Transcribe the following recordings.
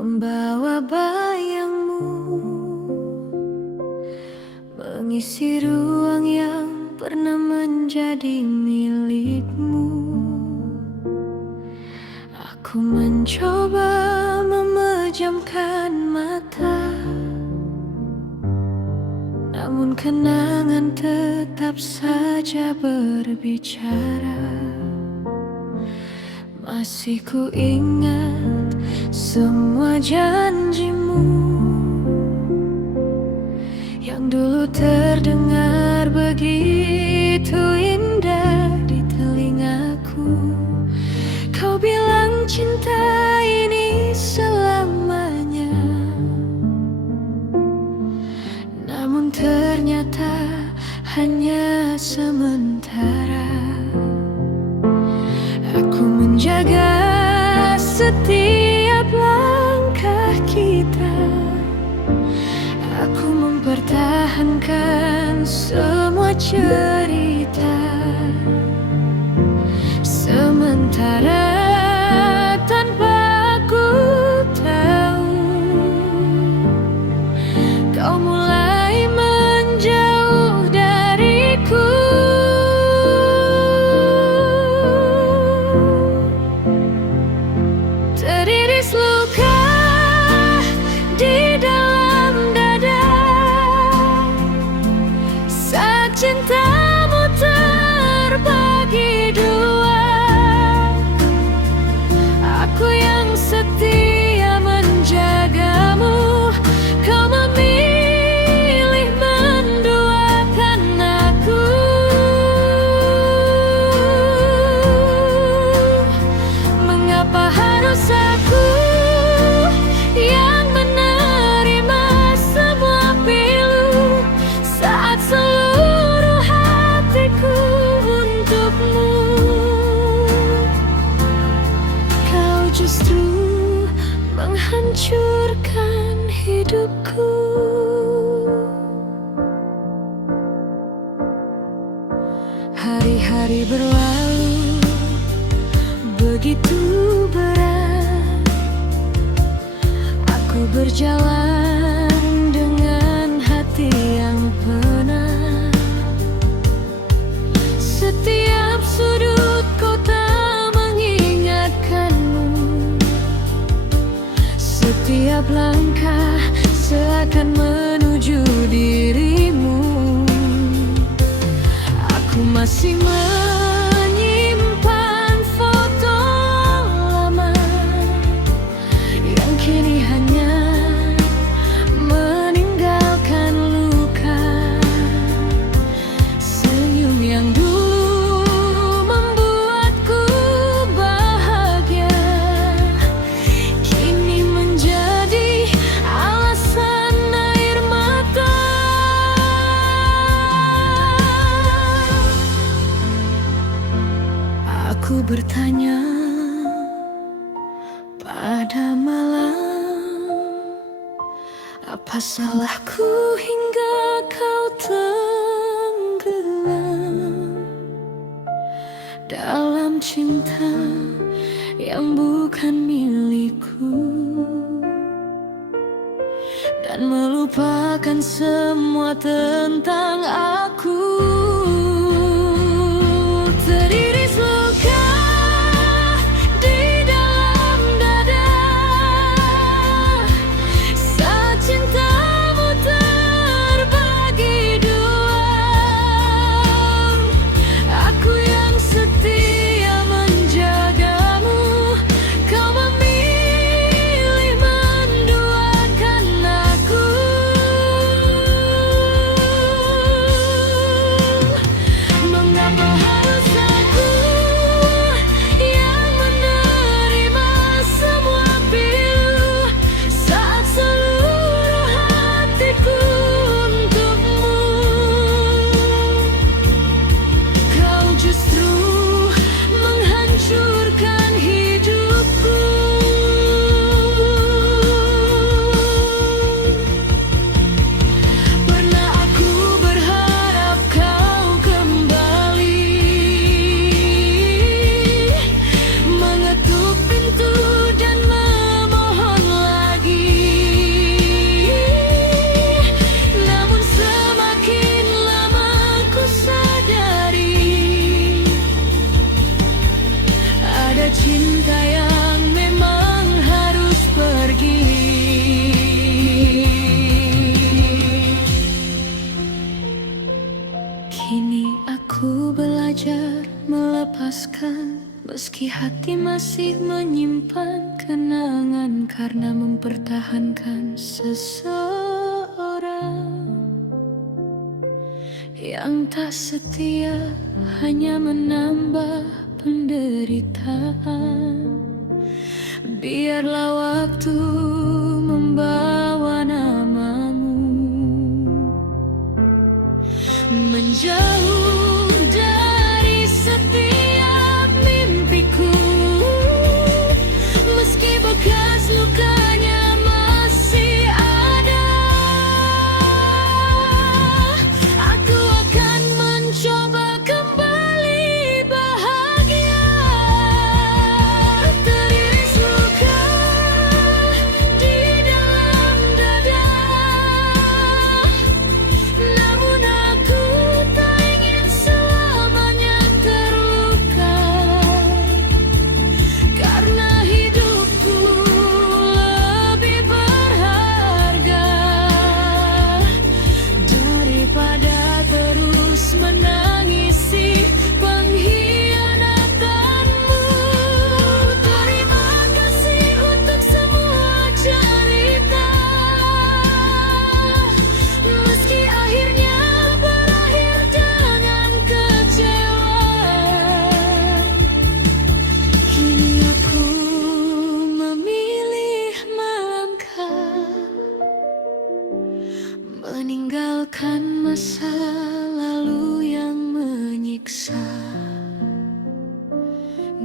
membawa bayangmu, mengisi ruang yang pernah menjadi milikmu. Aku mencoba memejamkan mata, namun kenangan tetap saja berbicara. Masih ku ingat semua janjimu yang dulu terdengar begitu indah di telingaku. Kau bilang cinta ini selamanya, namun ternyata hanya sementara. Aku menjaga setiap langkah kita, aku mempertahankan semua cerita. Sementara tanpa aku tahu, kau mulai menjauh dariku. Teriris luka di dalam dada saat cintamu terbagi dua. Aku yang setia menjagamu, kau memilih menduakan aku. Mengapa harus aku yang menerima semua pilu saat seluruh hatiku untukmu? Kau justru menghancurkan hidupku. Hari-hari berlalu begitu berat, aku berjalan dengan hati yang penat. Setiap sudut kota mengingatkanmu, setiap langkah seakan menuju dirimu. Aku masih menyimpan foto lama yang kini hanya meninggalkan luka. Senyum yang dulu membuatku bahagia kini menjadi alasan air mata. Aku bertanya pada malam, apa salahku hingga kau tenggelam dalam cinta yang bukan milikku, dan melupakan semua tentang aku. Teriris luka di dalam dada saat cintamu terbagi dua. Aku yang setia menjagamu, kau memilih menduakan aku. melepaskan, meski hati masih menyimpan kenangan karena mempertahankan seseorang yang tak setia, hanya menambah penderitaan. Biarlah waktu membawa namamu menjauh dari setiap mimpiku, meski bekas lukanya masih ada. Aku akan mencoba kembali bahagia. Teriris luka di dalam dada, namun aku tak ingin selamanya terluka, karena hidupku lebih berharga daripada terus menangisi pengkhianatanmu. Terima kasih untuk semua cerita, meski akhirnya berakhir dengan kecewa. Kini aku memilih melangkah, meninggalkan masa lalu yang menyiksa.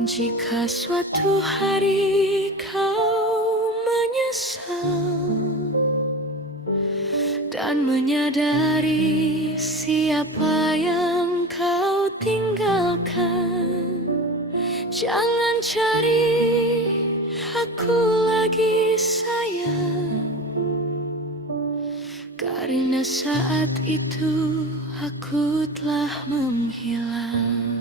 Jika suatu hari kau menyesal dan menyadari siapa yang kau tinggalkan, jangan cari aku lagi sayang, karena saat itu aku telah menghilang.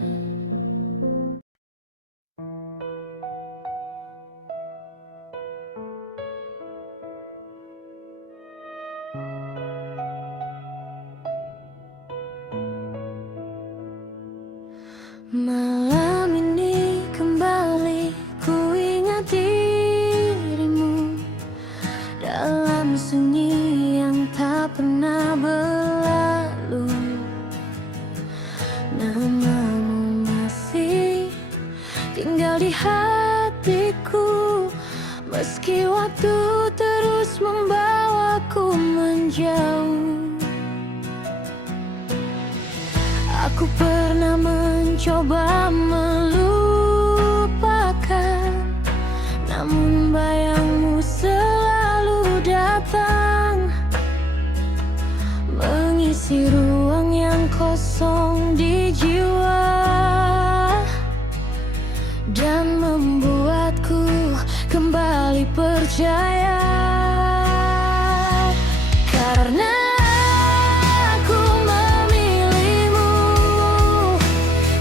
Malam ini kembali ku ingat dirimu dalam sunyi yang tak pernah berlalu. Namamu masih tinggal di hatiku, meski waktu terus membawaku menjauh. Aku pernah mencoba melupakan, namun bayangmu selalu datang, mengisi ruang yang kosong di jiwa dan membuatku kembali percaya. Karena aku memilihmu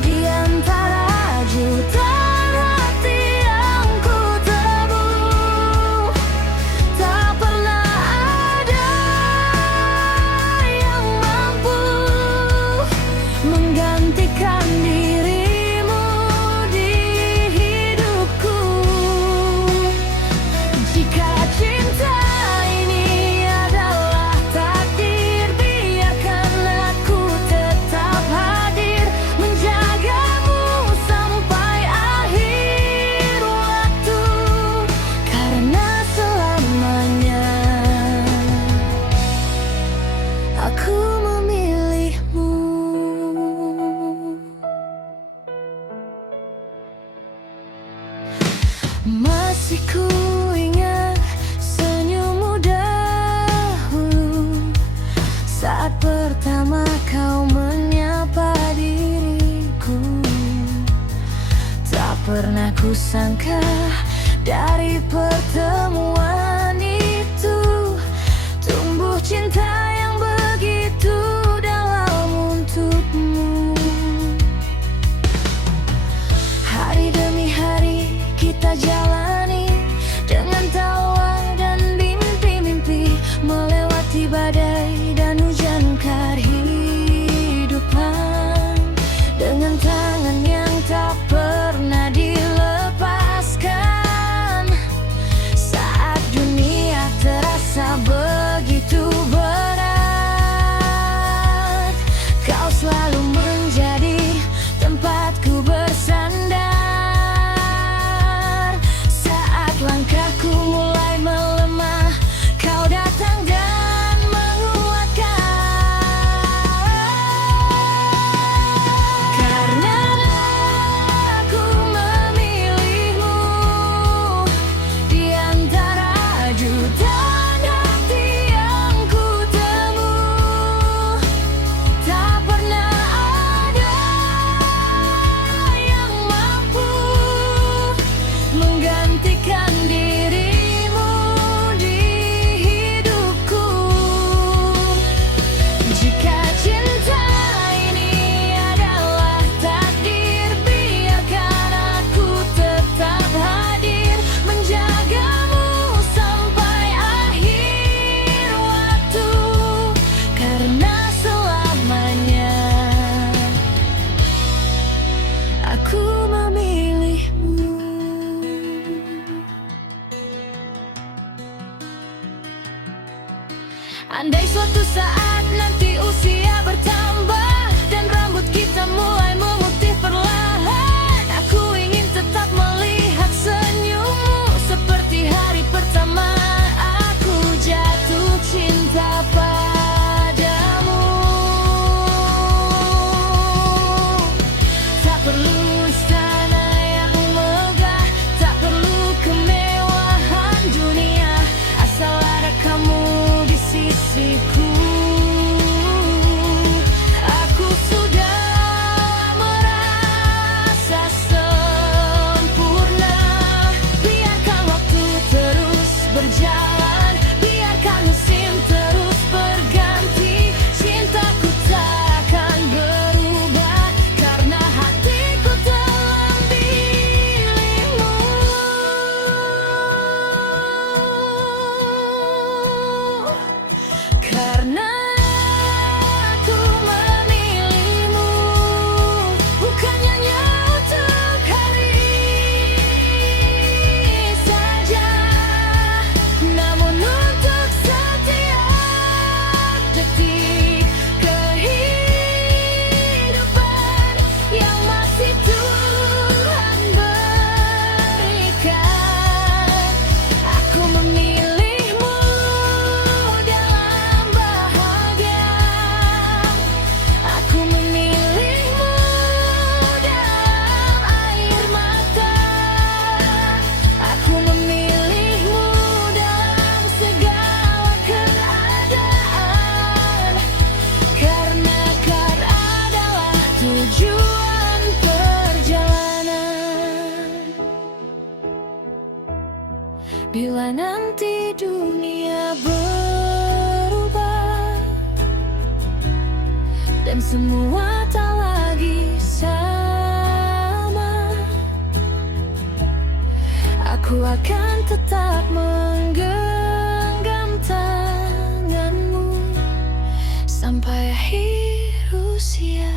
di antara jutaan hati yang ku tebus, tak pernah ada yang mampu menggantikan dirimu di hidupku. Jika cinta ini adalah takdir, biarkan aku tetap hadir, menjagamu sampai akhir waktu, karena selamanya aku memilihmu. Masih ku ingat senyummu dahulu, saat pertama kau menyapa diriku. Tak pernah ku sangka dari pertemuan itu tumbuh cinta yang begitu dalam untukmu. Hari demi hari kita jalani dengan tawa dan mimpi-mimpi, melewati badai dan hujan kehidupan dengan tangan yang tak pernah Andai suatu saat nanti usia bertambah dan rambut kita mulai memutih perlahan, aku ingin tetap melihat senyummu seperti hari pertama aku jatuh cinta padamu. Tak perlu istana yang megah, tak perlu kemewahan dunia, asal ada kamu di sisiku. Aku sudah merasa sempurna. Biarkan waktu terus berjalan, biarkan musim terus berganti, cintaku takkan berubah karena hatiku telah memilihmu. Karena aku memilihmu, bukan hanya untuk hari saja, namun untuk setiap detik kehidupan yang masih Tuhan berikan. Aku memilihmu dalam bahagia, aku memilihmu dalam air mata, aku memilihmu dalam segala keadaan, karena kau adalah tujuan perjalanan. Bila nanti dunia berubah dan semua tak lagi sama, aku akan tetap menggenggam tanganmu sampai akhir usia.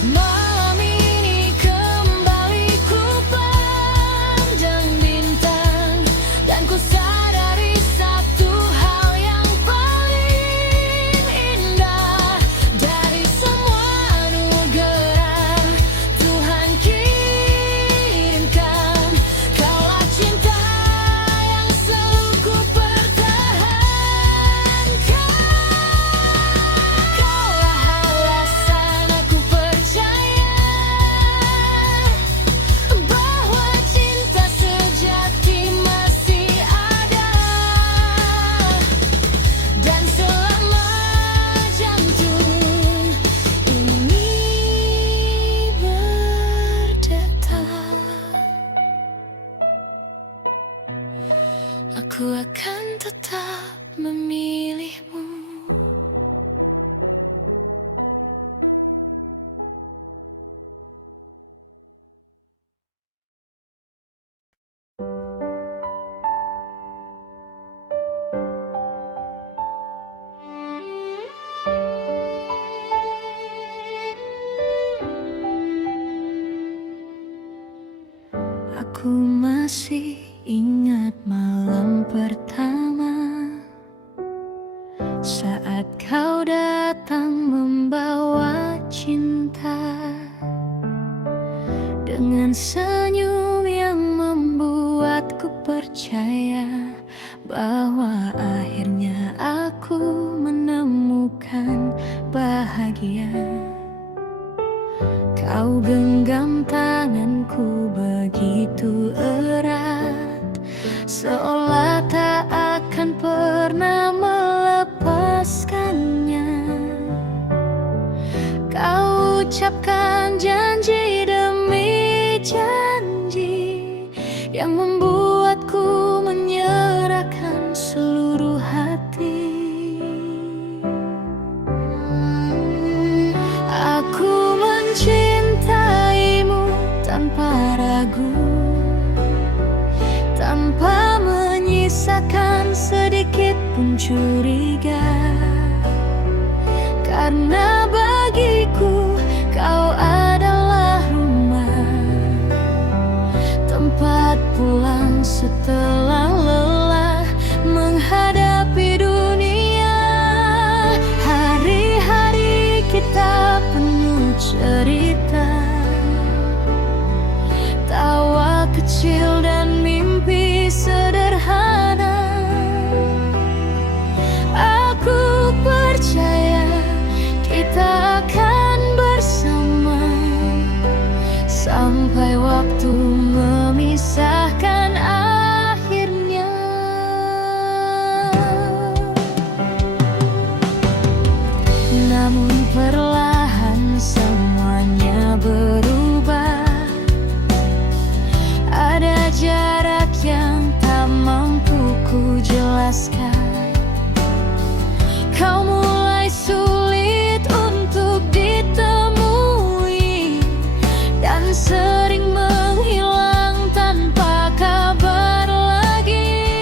Malam ini kembali ku pandang bintang dan ku sadari satu hal yang paling indah dari semua anugerah Tuhan kirimkan. Kaulah cinta yang selalu ku pertahankan. Kaulah alasan aku percaya bahwa cinta sejati masih ada, dan selama jantung ini berdetak, aku akan tetap memilihmu. Aku masih ingat malam pertama saat kau datang membawa cinta, dengan senyum yang membuatku percaya bahwa akhirnya aku menemukan bahagia. Kau genggam tanganku begitu erat, seolah tak akan pernah melepaskannya. Kau ucapkan janji demi janji yang membuatku menyerahkan seluruh hati. Aku mencintaimu tanpa ragu, tanpa menyisakan sedikit pun curiga, karena bagiku kau adalah rumah, tempat Namun perlahan semuanya berubah. Ada jarak yang tak mampu ku jelaskan. Kau mulai sulit untuk ditemui dan sering menghilang tanpa kabar lagi.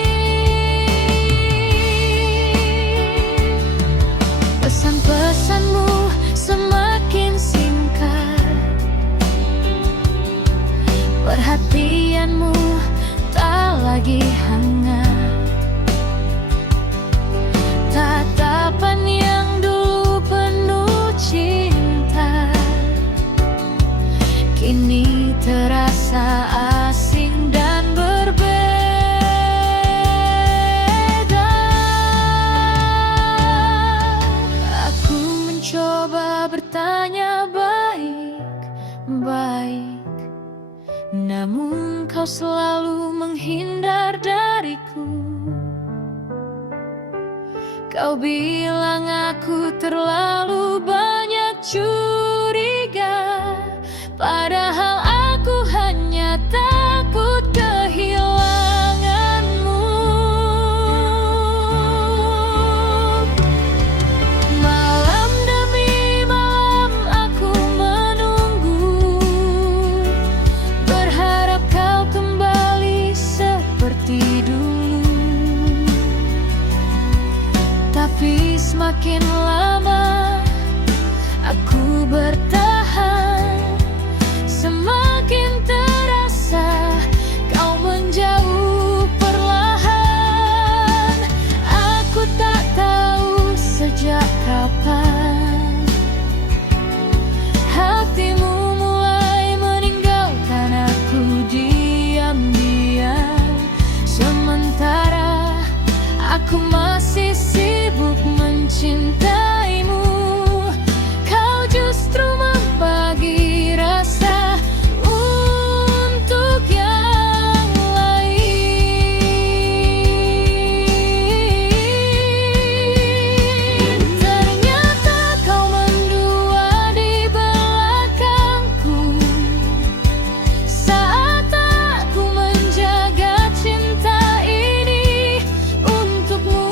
Pesan-pesanmu semakin singkat, perhatianmu tak lagi hangat. Tatapan yang dulu penuh cinta kini terasa asing dan berbeda. Aku mencoba bertanya baik-baik, namun kau selalu menghindar dariku. Kau bilang aku terlalu banyak curiga, padahal aku hanya takut kehilanganmu. Malam demi malam aku menunggu, berharap kau kembali seperti dulu. Tapi semakin lama aku bertahan, semakin terasa kau menjauh perlahan. Aku tak tahu sejak kapan hatimu mulai meninggalkan aku diam-diam. Sementara aku masih sibuk mencintaimu, kau justru membagi rasa untuk yang lain. Ternyata kau mendua di belakangku saat aku menjaga cinta ini untukmu.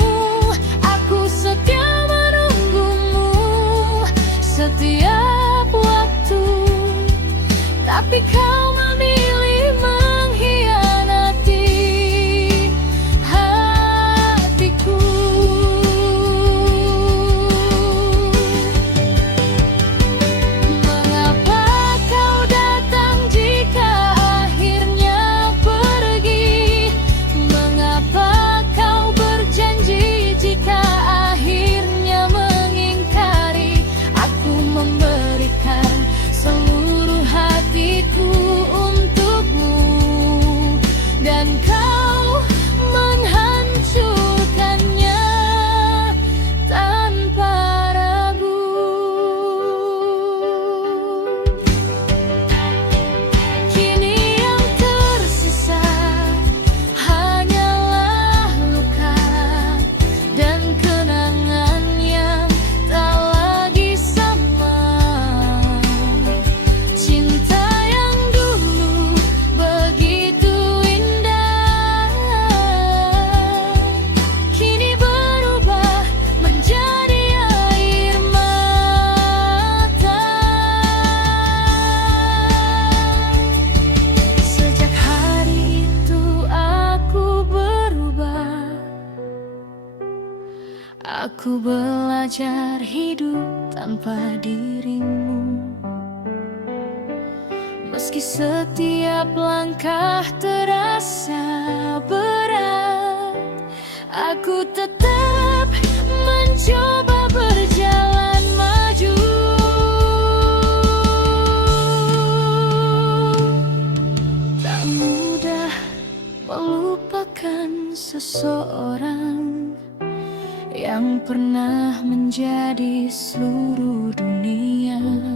Aku setia menunggumu setiap waktu, tapi kau memilih mengkhianati hatiku. Mengapa kau datang jika akhirnya pergi? Mengapa kau berjanji jika akhirnya mengingkari? Aku memberikan seluruh hatiku untukmu dan kau menghancurkannya tanpa ragu. Kini yang tersisa hanyalah luka dan kenangan yang tak lagi sama. Cinta yang dulu begitu indah kini berubah menjadi air mata. Sejak hari itu aku berubah. Aku belajar hidup tanpa dirimu. Meski setiap langkah terasa berat, aku tetap mencoba berjalan maju. Tak mudah melupakan seseorang yang pernah menjadi seluruh dunia.